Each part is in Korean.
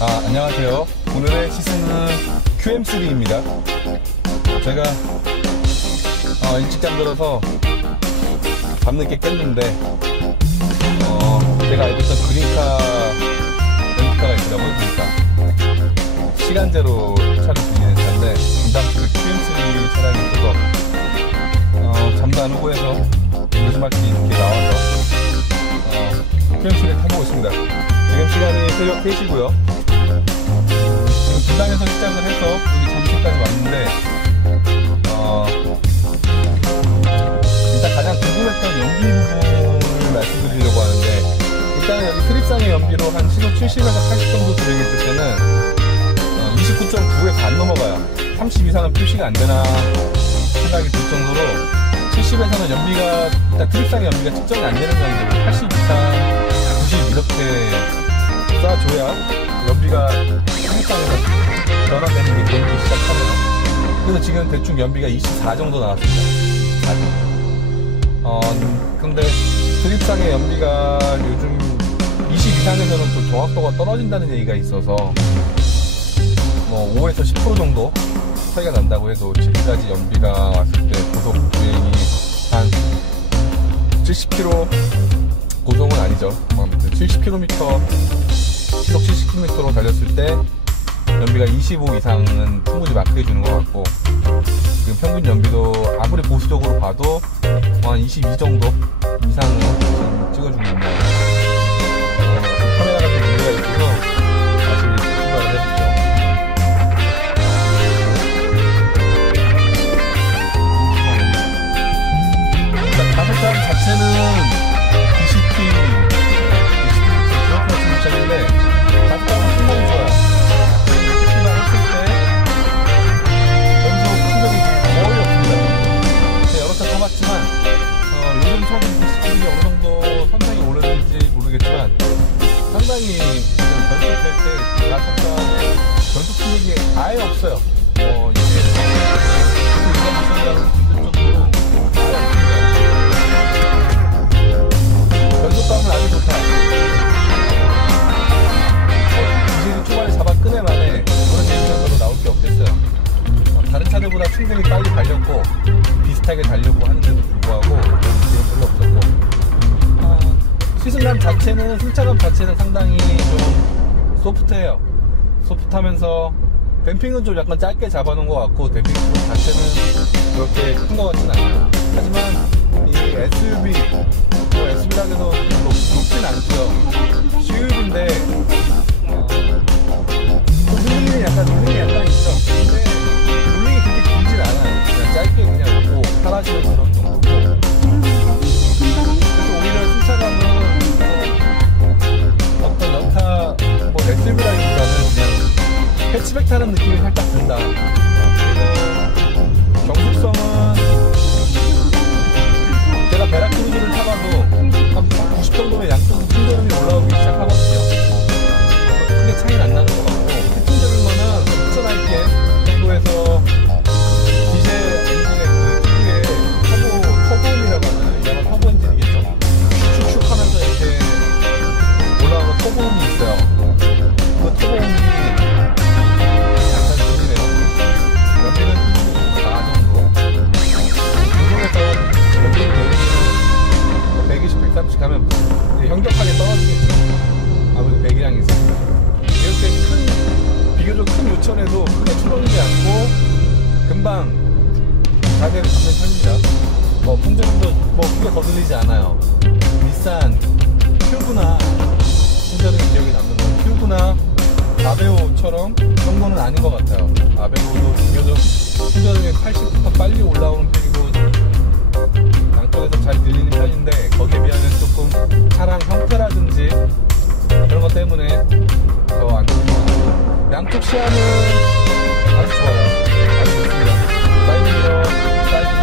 아, 안녕하세요. 오늘의 시승은 QM3입니다. 제가 어, 일찍 잠들어서 밤늦게 깼는데 어, 제가 알고 있던 그린카 렌트카가 있더라고요. 그러니까 시간제로 차를 빌리는 차인데 분당区QM3 차량이 있어서 어, 잠도 안 오고 해서 요즘 할때 이렇게 나와서 어, QM3를 타보고 있습니다. 지금 시간이 새벽 3시고요. 이상은 표시가 안 되나 생각이 들 정도로 70에서는 연비가 일단 트립상의 연비가 측정이 안 되는 정도로 80 이상 90 이렇게 쏴줘야 연비가 트립상에서 변화되는 게 보이기 시작하네요 그래서 지금 대충 연비가 24 정도 나왔습니다 24 정도. 어, 근데 드립상의 연비가 요즘 20 이상에서는 좀 정확도가 떨어진다는 얘기가 있어서 뭐 5에서 10% 정도 차이가 난다고 해도 지금까지 연비가 왔을 때 고속 주행이 한 70km 고속은 아니죠. 아무튼 70km 시속 70km로 달렸을 때 연비가 25 이상은 충분히 마크해 주는 것 같고 지금 평균 연비도 아무리 보수적으로 봐도 한 22 정도 이상은 찍어주고 있네요. 어, 카메라가 좀 문제가 있어서 없어요. 어. 변속감은 아주 좋다. 어, 디젤이 초반에 잡아 끄내만에 그런 얘기면서도 나올 게 없겠어요. 어, 다른 차들보다 충분히 빨리 달렸고 비슷하게 달렸고 하는데도 불구하고 지금 별로 없었고 아, 시승감 자체는 승차감 자체는 상당히 좀 소프트해요. 소프트하면서 댐핑은 좀 약간 짧게 잡아놓은 것 같고 댐핑 자체는 그렇게 큰 것 같진 않아요. 하지만 이 SUV 뭐 SUV라 해서 높, 높진 않고요. 좀 흔들림이 약간 흔들림이 약간 있죠. 근데 롤링이 그렇게 길진 않아요. 그냥 짧게 그냥 오고 사라지는 그런 타는 느낌이 살짝 든다. 거는 아닌 것 같아요. 아베오도 비교적 풍절음이 80부터 빨리 올라오는 편이고 양쪽에서 잘 들리는 편인데 거기에 비하면 조금 차량 형태라든지 그런 것 때문에 더안 좋은 것 같아요. 양쪽 시야는 아주 좋아요. 아주 좋습니다. 사이드미러, 사이드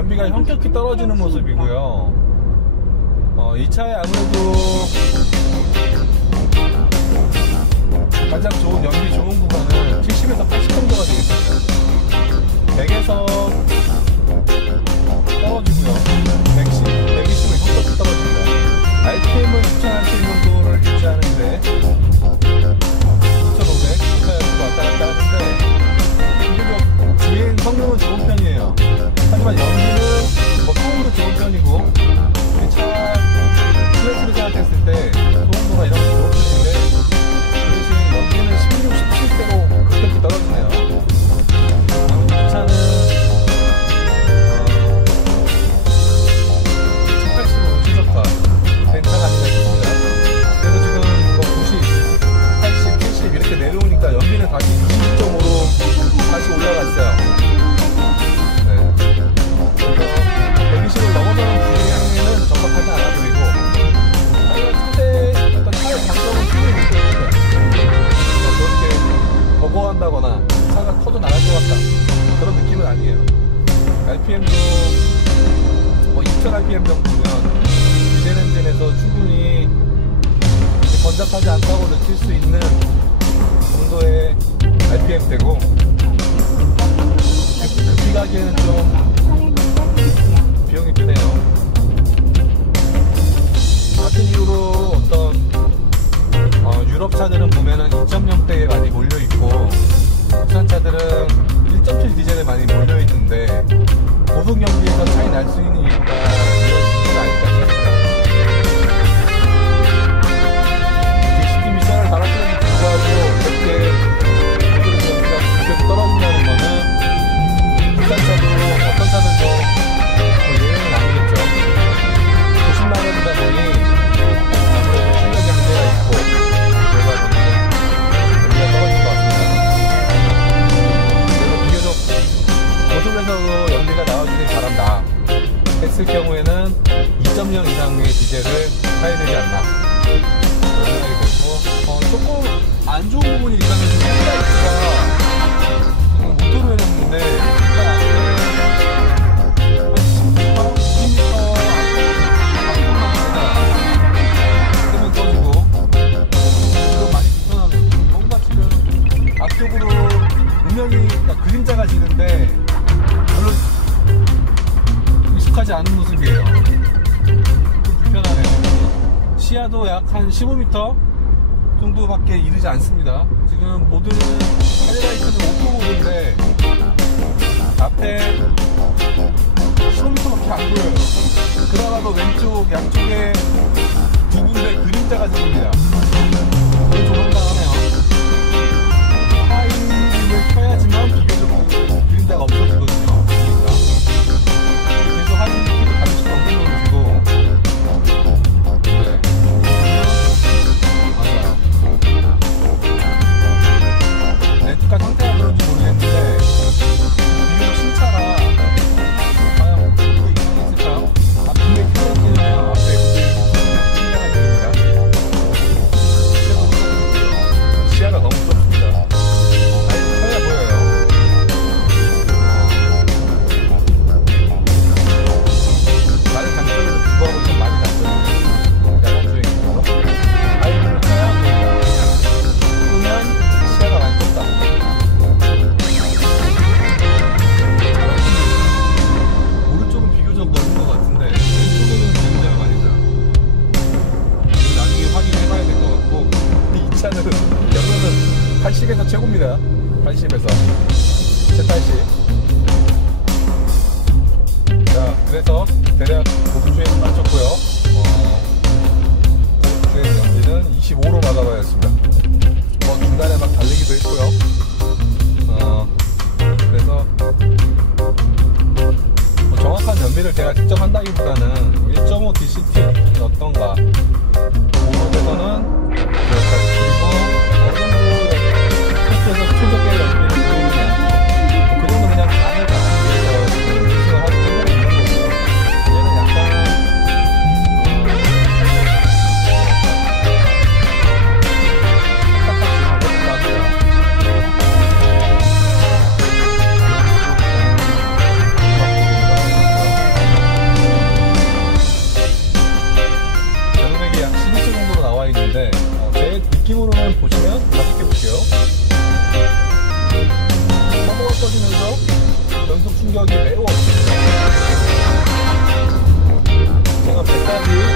연비가 현격히 떨어지는 모습이고요. 어, 이 차에 아무래도 가장 좋은 연비 좋은 구간은 70에서 80 정도가 되겠습니다. 100에서 떨어지고요. 110, 120은 현격히 떨어지고요 비행되고. 여기 가기에는 좀 비용이 드네요. 같은 이유로 어떤 어, 유럽 차들은 보면은 2.0대에 많이 몰려있고 국산 차들은 1.7 디젤에 많이 몰려있는데 고속 연비에서 차이 날 수 있는 이유가 정도밖에 이르지 않습니다. 지금 모드는 하이라이트는 오토 모드인데 앞에 15m밖에 안 보여요. 그나마도 왼쪽 양쪽에 연도는 80에서 최고입니다. 80에서. 제 80. 자 그래서 대략 보수주행 맞췄고요. 어, 제 경기는 25로 받아봐야겠습니다. 뭐 중간에 막 달리기도 했고요. 어, 그래서 뭐 정확한 연비를 제가 직접 한다기보다는 1.5 DCT 어떤가. 그곳에서는 충격이 매우 제가 100가지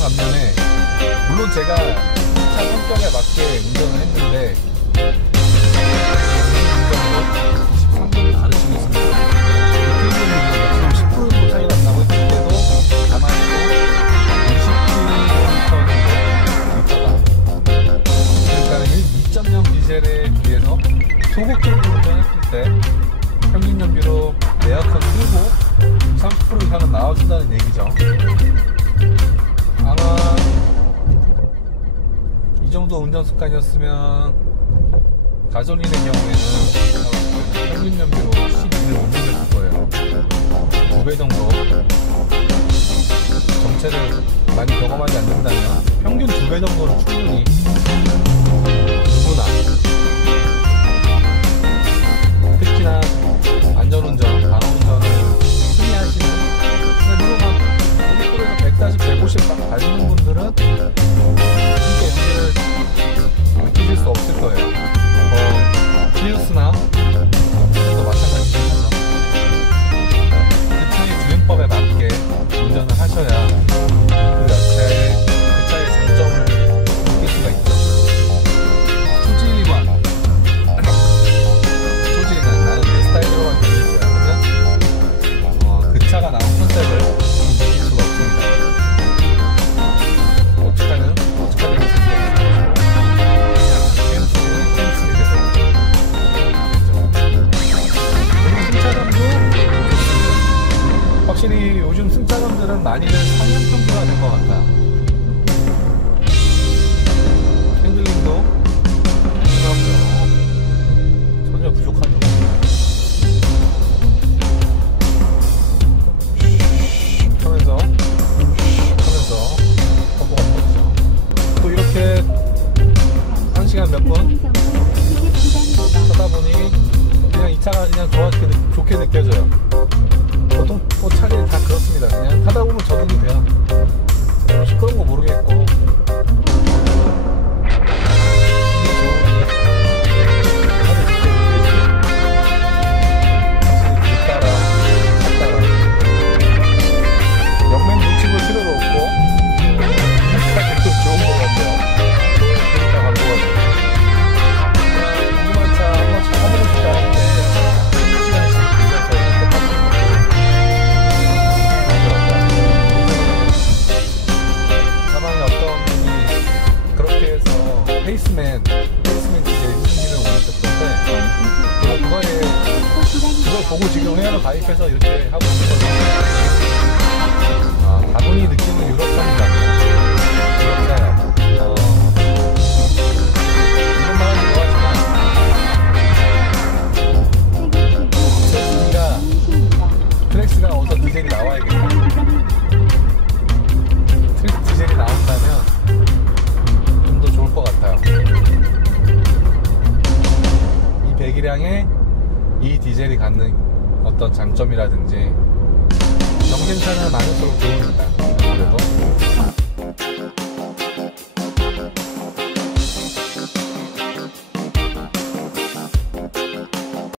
반면에 물론 제가 차 성격에 맞게 운전을 했는데 23년 가르치고 있습니다. 그 10% 차이 난다고 했는데도 가만히 있고 20km 정도 2차다. 그러니까 2.0 디젤에 비해서 소극적으로 운전했을 때 평균 연비로 에어컨 틀고 30% 이상은 나와준다는 얘기죠. 아마 이 정도 운전 습관이었으면 가솔린의 경우에는 평균 연비로 12를 운전 했을 거예요. 2배 정도 정체를 많이 경험하지 않는다면 평균 2배 정도는 충분히 누구나 특히나 안전운전 바로 몇 번. 타다 보니 그냥 이 차가 그냥 좋게, 좋게 느껴져요. 보통 또 차들이 다 그렇습니다. 그냥 타다 보면 적응이 돼요. 뭐 시끄러운 거 모르겠고